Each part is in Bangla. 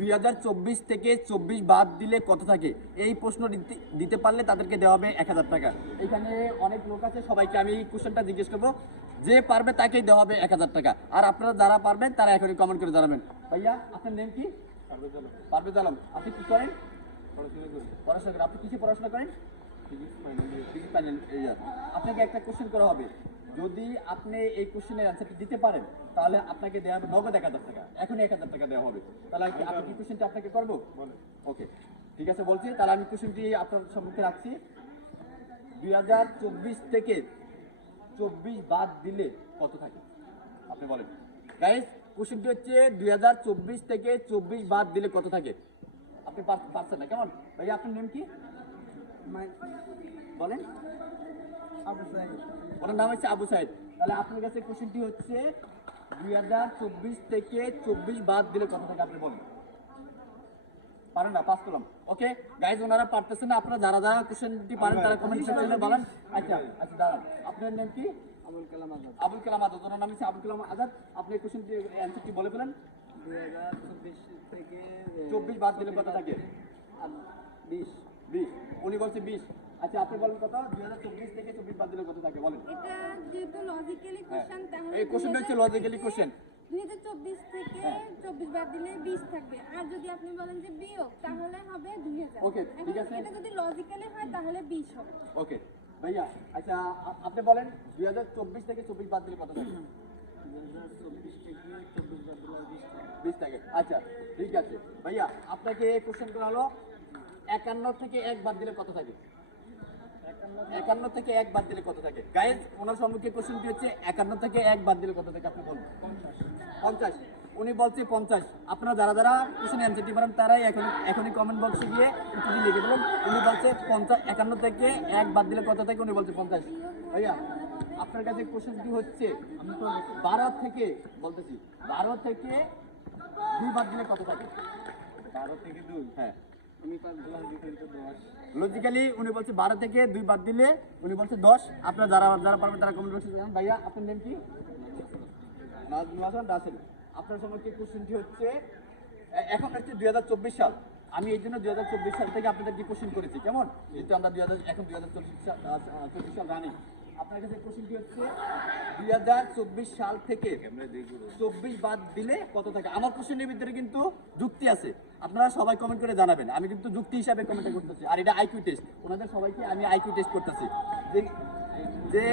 দুই হাজার চব্বিশ থেকে চব্বিশ বাদ দিলে কত থাকে? এই প্রশ্ন দিতে- পারলে তাদেরকে দেওয়া হবে এক হাজার টাকা। এখানে অনেক লোক আছে, সবাইকে আমি কোশ্চেনটা জিজ্ঞেস করব। যে পারবে তাকেই দেওয়া হবে এক হাজার টাকা। আর আপনারা যারা পারবেন, তারা এখনই কমেন্ট করে জানাবেন। ভাইয়া, আপনার নেম কি? পারবে আলম। আপনি কি করেন? পড়াশোনা করেন। আপনি কিসে পড়াশোনা করেন আপনাকে একটা কোশ্চেন করা হবে। যদি আপনি এই কোশ্চেনের অ্যান্সারটি দিতে পারেন তাহলে আপনাকে দেওয়া হবে নগদ এক হাজার টাকা। এখনই এক হাজার টাকা দেওয়া হবে। তাহলে কি- আপনি কি কোশ্চেনটা আপনাকে করব? ওকে ঠিক আছে বলছি। তাহলে আমি কোশ্চেনটি আপনার সম্মুখে রাখছি। দুই হাজার চব্বিশ থেকে চব্বিশ বাদ দিলে কত থাকে? আপনি বলেন। গাইস কোশ্চেনটি হচ্ছে দুই হাজার চব্বিশ থেকে চব্বিশ বাদ দিলে কত থাকে? আপনি পার- পারছেন না কেমন? ভাই আপনার নেম কি? বলেন। ওনার নাম হচ্ছে আবু সাইদ। তাহলে আপনার কাছে কোশ্চেনটি হচ্ছে দুই হাজার চব্বিশ থেকে চব্বিশ বাদ দিলে কত থাকে আপনি বলেন? পারেন না পাস করলাম ওকে গাইজ ওনারা পারতেছেন না। আপনারা যারা যারা কোশ্চেনটি পারেন তারা কমেন্ট সেকশনে বলেন। আচ্ছা আচ্ছা দাঁড়ান। আপনার নাম কি? আবুল কালাম আজাদ। আবুল কালাম আজাদ। ওনার নাম হচ্ছে আবুল কালাম আজাদ। আপনি কোশ্চেনটি অ্যান্সারটি বলে ফেলেন। দুই হাজার চব্বিশ থেকে চব্বিশ বাদ দিলে কত থাকে? বিশ। বিশ। উনি বলছে বিশ। আচ্ছা আপনি বলেন কথা দুই হাজার চব্বিশ থেকে চব্বিশ বাদ দিলে কত থাকে বলেন। এটা যেহেতু লজিক্যালি কোশ্চেন তাহলে এই কোশ্চেনটা হচ্ছে লজিক্যালি কোশ্চেন দুই হাজার চব্বিশ থেকে চব্বিশ বাদ দিলে বিশ থাকবে। আর যদি আপনি বলেন যে বিয়োগ তাহলে হবে দুই হাজার। ঠিক আছে। এটা যদি লজিক্যালি হয় তাহলে বিশ হবে। ওকে ভাইয়া আচ্ছা আপনি বলেন দুই হাজার চব্বিশ থেকে চব্বিশ বাদ দিলে কত থাকে? দুই হাজার চব্বিশ থেকে চব্বিশ বাদ দিলে বিশ বিশ থাকে। আচ্ছা ঠিক আছে। ভাইয়া আপনাকে কোশ্চেন করা হলো একান্ন থেকে এক বাদ দিলে কত থাকে? একান্ন থেকে এক বাদ দিলে কত থাকে? গাইজ ওনার সম্মুখে কোশ্চেনটি হচ্ছে একান্ন থেকে এক বাদ দিলে কত থাকে আপনি বলুন। পঞ্চাশ। উনি বলছে পঞ্চাশ। আপনারা যারা যারা কোশ্চেন অ্যান্সারটি পারেন তারাই এখন এখনই কমেন্ট বক্সে গিয়ে উত্তরটি লিখে দেবেন উনি বলছে পঞ্চাশ একান্ন থেকে এক বাদ দিলে কত থাকে? উনি বলছে পঞ্চাশ। ভাইয়া আপনার কাছে কোশ্চেনটি হচ্ছে আমি বারো থেকে বলতেছি বারো থেকে দুই বাদ দিলে কত থাকে? বারো থেকে দুই? হ্যাঁ। লজিক্যালি উনি বলছে বারো থেকে দুই বাদ দিলে উনি বলছে দশ। আপনারা যারা যারা পারবেন তারা কমেন্ট বক্সে জানান। ভাইয়া আপনার নেম কি? নাজমুল হাসান রাসেল আপনার সম্পর্কে কোশ্চেনটি হচ্ছে এখন হচ্ছে দুই হাজার চব্বিশ সাল। আমি এই জন্য দুই হাজার চব্বিশ সাল থেকে আপনাদেরকে কোশ্চেন করেছি। কেমন? যেহেতু আমরা দুই হাজার এখন দুই হাজার চব্বিশ সাল চব্বিশ সাল রানিং আপনার কাছে কোশ্চেনটি হচ্ছে? দুই হাজার চব্বিশ সাল থেকে চব্বিশ বাদ দিলে কত থাকে? আমার কোশ্চেনের ভিতরে কিন্তু যুক্তি আছে। আপনারা সবাই কমেন্ট করে জানাবেন। আমি কিন্তু যুক্তি হিসাবে কমেন্ট করতেছি। আর এটা আইকিউ টেস্ট ওনাদের সবাইকে আমি আইকিউ টেস্ট করতেছি। যে যে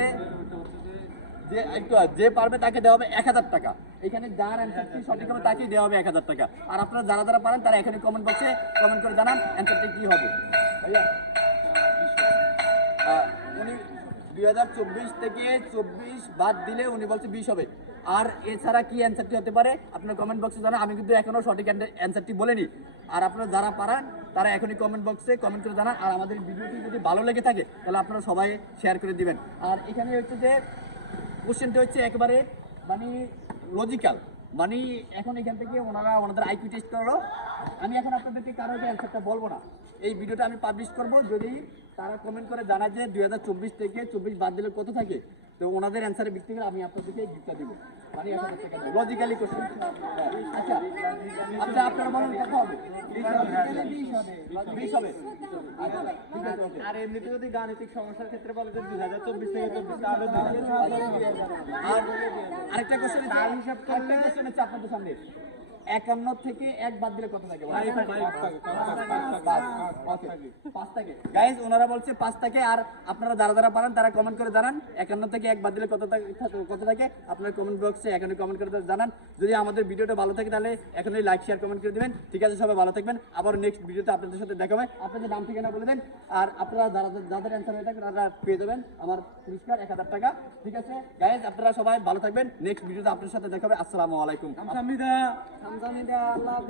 যে, একটু, যে পারবে তাকে দেওয়া হবে এক হাজার টাকা। এখানে যার অ্যান্সারটি সঠিক হবে তাকেই দেওয়া হবে এক হাজার টাকা। আর আপনারা যারা যারা পারেন তারা এখানে কমেন্ট বক্সে কমেন্ট করে জানান অ্যান্সারটি কি হবে। ভাইয়া উনি দুই হাজার চব্বিশ থেকে চব্বিশ বাদ দিলে উনি বলছে বিশ হবে। আর এছাড়া কি অ্যান্সারটি হতে পারে? আপনার কমেন্ট বক্সে জানান, আমি কিন্তু এখনও সঠিক অ্যান্সারটি বলিনি। আর আপনারা যারা পারেন, তারা এখনই কমেন্ট বক্সে কমেন্ট করে জানান। আর আমাদের ভিডিওটি যদি ভালো লেগে থাকে, তাহলে আপনারা সবাই শেয়ার করে দিবেন। আর এখানে হচ্ছে যে কোশ্চেনটা হচ্ছে একেবারে মানে লজিক্যাল মানে এখন এখান থেকে ওনারা ওনাদের আইকিউ টেস্ট করল। আমি এখন আপনাদেরকে কারও অ্যান্সারটা বলব না, এই ভিডিওটা আমি পাবলিশ করব। যদি তারা কমেন্ট করে জানায় যে দুই হাজার চব্বিশ থেকে চব্বিশ বাদ দিলে কত থাকে তো ওনাদের অ্যান্সারের ভিত্তি করে আমি আপনাদেরকে গিফটটা দিব। মানে এক হাজার টাকা লজিক্যালি কোশ্চেন আচ্ছা। আচ্ছা আপনারা বলেন কত হবে? বিশ আচ্ছা আর এমনিতে যদি গাণিতিক সমস্যার ক্ষেত্রে বলে যে দুই হাজার চব্বিশ থেকে চব্বিশ তাহলে আর আরেকটা কোশ্চেন তার হিসাব করলে আপনাদের সামনে। একান্ন থেকে এক বাদ দিলে কত থাকে? পাঁচ থাকে গাইজ ওনারা বলছে পাঁচ থাকে আর আপনারা যারা যারা পারেন তারা কমেন্ট করে জানান। একান্ন থেকে এক বাদ দিলে কত কত থাকে? আপনার কমেন্ট বক্সে এখানে কমেন্ট করে জানান। যদি আমাদের ভিডিওটা ভালো থাকে তাহলে এখনই লাইক শেয়ার কমেন্ট করে দিবেন। ঠিক আছে সবাই ভালো থাকবেন। আবার নেক্সট ভিডিওতে আপনাদের সাথে দেখা হবে। আপনাদের নাম ঠিকানা বলে দেন। আর আপনারা যারা যাদের অ্যান্সার হয়ে থাকে তারা পেয়ে যাবেন আমার পুরস্কার এক হাজার টাকা। ঠিক আছে? গাইজ আপনারা সবাই ভালো থাকবেন। নেক্সট ভিডিওতে আপনার সাথে দেখা হবে। আসসালামু আলাইকুম। হামসামিদা আল্লাহ।